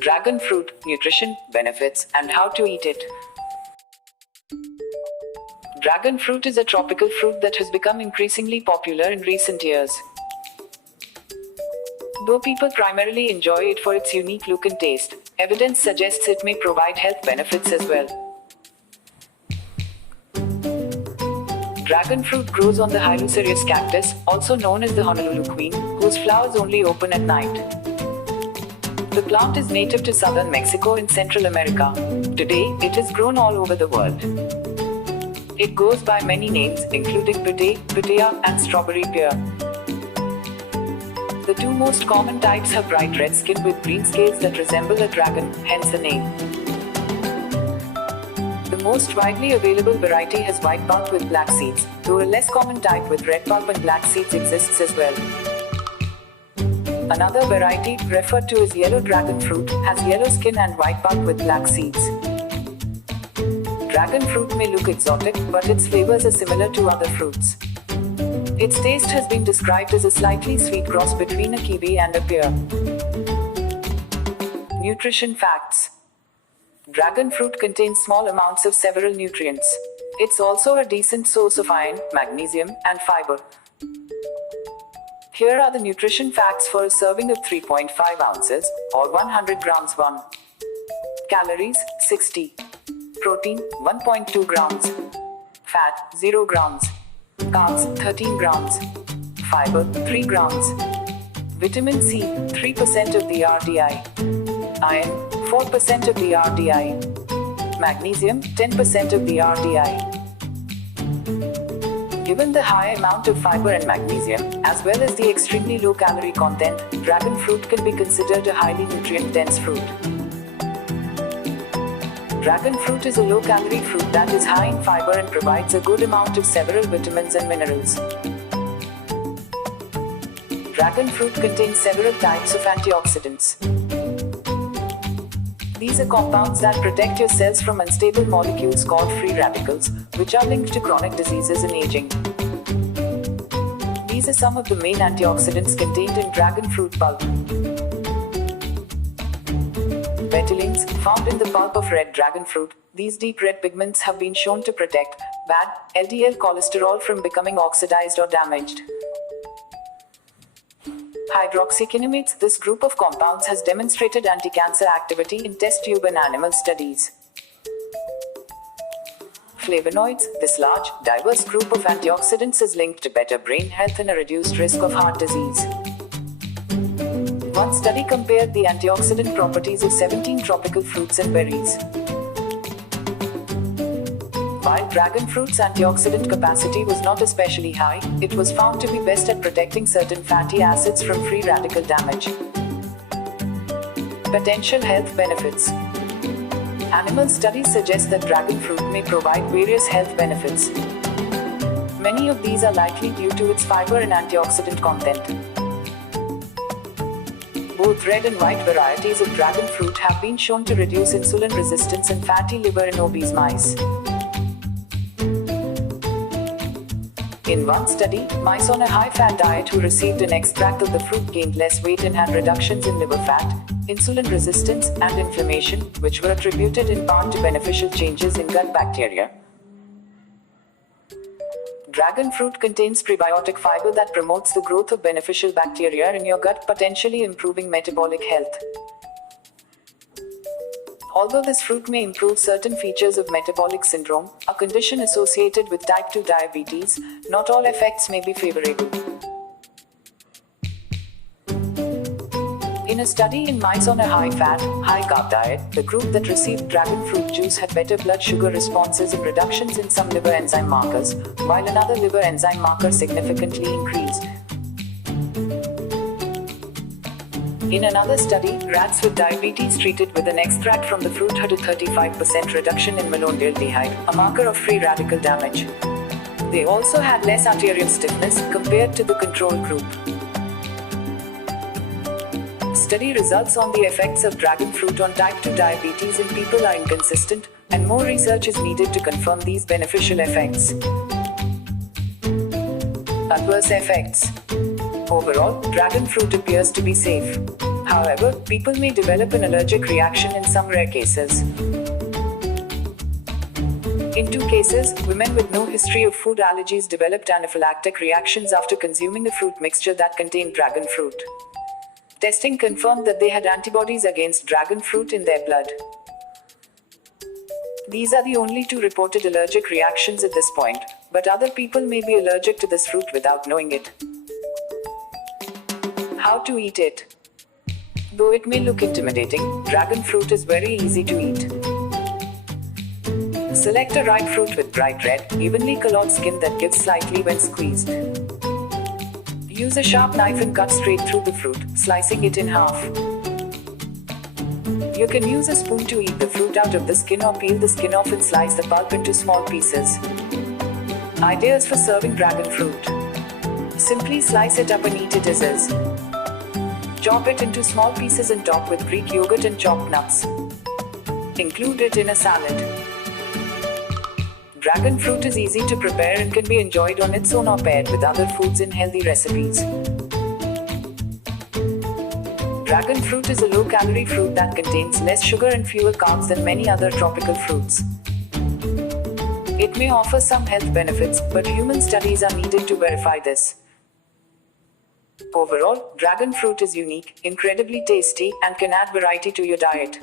Dragon fruit, nutrition, benefits, and how to eat it. Dragon fruit is a tropical fruit that has become increasingly popular in recent years. Though people primarily enjoy it for its unique look and taste, evidence suggests it may provide health benefits as well. Dragon fruit grows on the Hylocereus cactus, also known as the Honolulu queen, whose flowers only open at night. The plant is native to southern Mexico in Central America. Today, it is grown all over the world. It goes by many names, including pate, pitaya, and strawberry pear. The two most common types have bright red skin with green scales that resemble a dragon, hence the name. The most widely available variety has white pulp with black seeds, though a less common type with red pulp and black seeds exists as well. Another variety, referred to as yellow dragon fruit, has yellow skin and white pulp with black seeds. Dragon fruit may look exotic, but its flavors are similar to other fruits. Its taste has been described as a slightly sweet cross between a kiwi and a pear. Nutrition facts. Dragon fruit contains small amounts of several nutrients. It's also a decent source of iron, magnesium, and fiber. Here are the nutrition facts for a serving of 3.5 ounces, or 100 grams. 1. Calories, 60. Protein, 1.2 grams. Fat, 0 grams. Carbs, 13 grams. Fiber, 3 grams. Vitamin C, 3% of the RDI. Iron, 4% of the RDI. Magnesium, 10% of the RDI. Given the high amount of fiber and magnesium, as well as the extremely low calorie content, dragon fruit can be considered a highly nutrient-dense fruit. Dragon fruit is a low-calorie fruit that is high in fiber and provides a good amount of several vitamins and minerals. Dragon fruit contains several types of antioxidants. These are compounds that protect your cells from unstable molecules called free radicals, which are linked to chronic diseases and aging. These are some of the main antioxidants contained in dragon fruit pulp. Betalains, found in the pulp of red dragon fruit, these deep red pigments have been shown to protect bad LDL cholesterol from becoming oxidized or damaged. Hydroxykinemates, this group of compounds has demonstrated anti-cancer activity in test tube and animal studies. Flavonoids, this large, diverse group of antioxidants is linked to better brain health and a reduced risk of heart disease. One study compared the antioxidant properties of 17 tropical fruits and berries. While dragon fruit's antioxidant capacity was not especially high, it was found to be best at protecting certain fatty acids from free radical damage. Potential health benefits. Animal studies suggest that dragon fruit may provide various health benefits. Many of these are likely due to its fiber and antioxidant content. Both red and white varieties of dragon fruit have been shown to reduce insulin resistance and fatty liver in obese mice. In one study, mice on a high-fat diet who received an extract of the fruit gained less weight and had reductions in liver fat, insulin resistance, and inflammation, which were attributed in part to beneficial changes in gut bacteria. Dragon fruit contains prebiotic fiber that promotes the growth of beneficial bacteria in your gut, potentially improving metabolic health. Although this fruit may improve certain features of metabolic syndrome, a condition associated with type 2 diabetes, not all effects may be favorable. In a study in mice on a high-fat, high-carb diet, the group that received dragon fruit juice had better blood sugar responses and reductions in some liver enzyme markers, while another liver enzyme marker significantly increased. In another study, rats with diabetes treated with an extract from the fruit had a 35% reduction in malondialdehyde, a marker of free radical damage. They also had less arterial stiffness compared to the control group. Study results on the effects of dragon fruit on type 2 diabetes in people are inconsistent, and more research is needed to confirm these beneficial effects. Adverse effects. Overall, dragon fruit appears to be safe. However, people may develop an allergic reaction in some rare cases. In 2 cases, women with no history of food allergies developed anaphylactic reactions after consuming a fruit mixture that contained dragon fruit. Testing confirmed that they had antibodies against dragon fruit in their blood. These are the only 2 reported allergic reactions at this point, but other people may be allergic to this fruit without knowing it. How to eat it? Though it may look intimidating, dragon fruit is very easy to eat. Select a ripe fruit with bright red, evenly colored skin that gives slightly when squeezed. Use a sharp knife and cut straight through the fruit, slicing it in half. You can use a spoon to eat the fruit out of the skin or peel the skin off and slice the pulp into small pieces. Ideas for serving dragon fruit. Simply slice it up and eat it as is. Chop it into small pieces and top with Greek yogurt and chopped nuts. Include it in a salad. Dragon fruit is easy to prepare and can be enjoyed on its own or paired with other foods in healthy recipes. Dragon fruit is a low-calorie fruit that contains less sugar and fewer carbs than many other tropical fruits. It may offer some health benefits, but human studies are needed to verify this. Overall, dragon fruit is unique, incredibly tasty, and can add variety to your diet.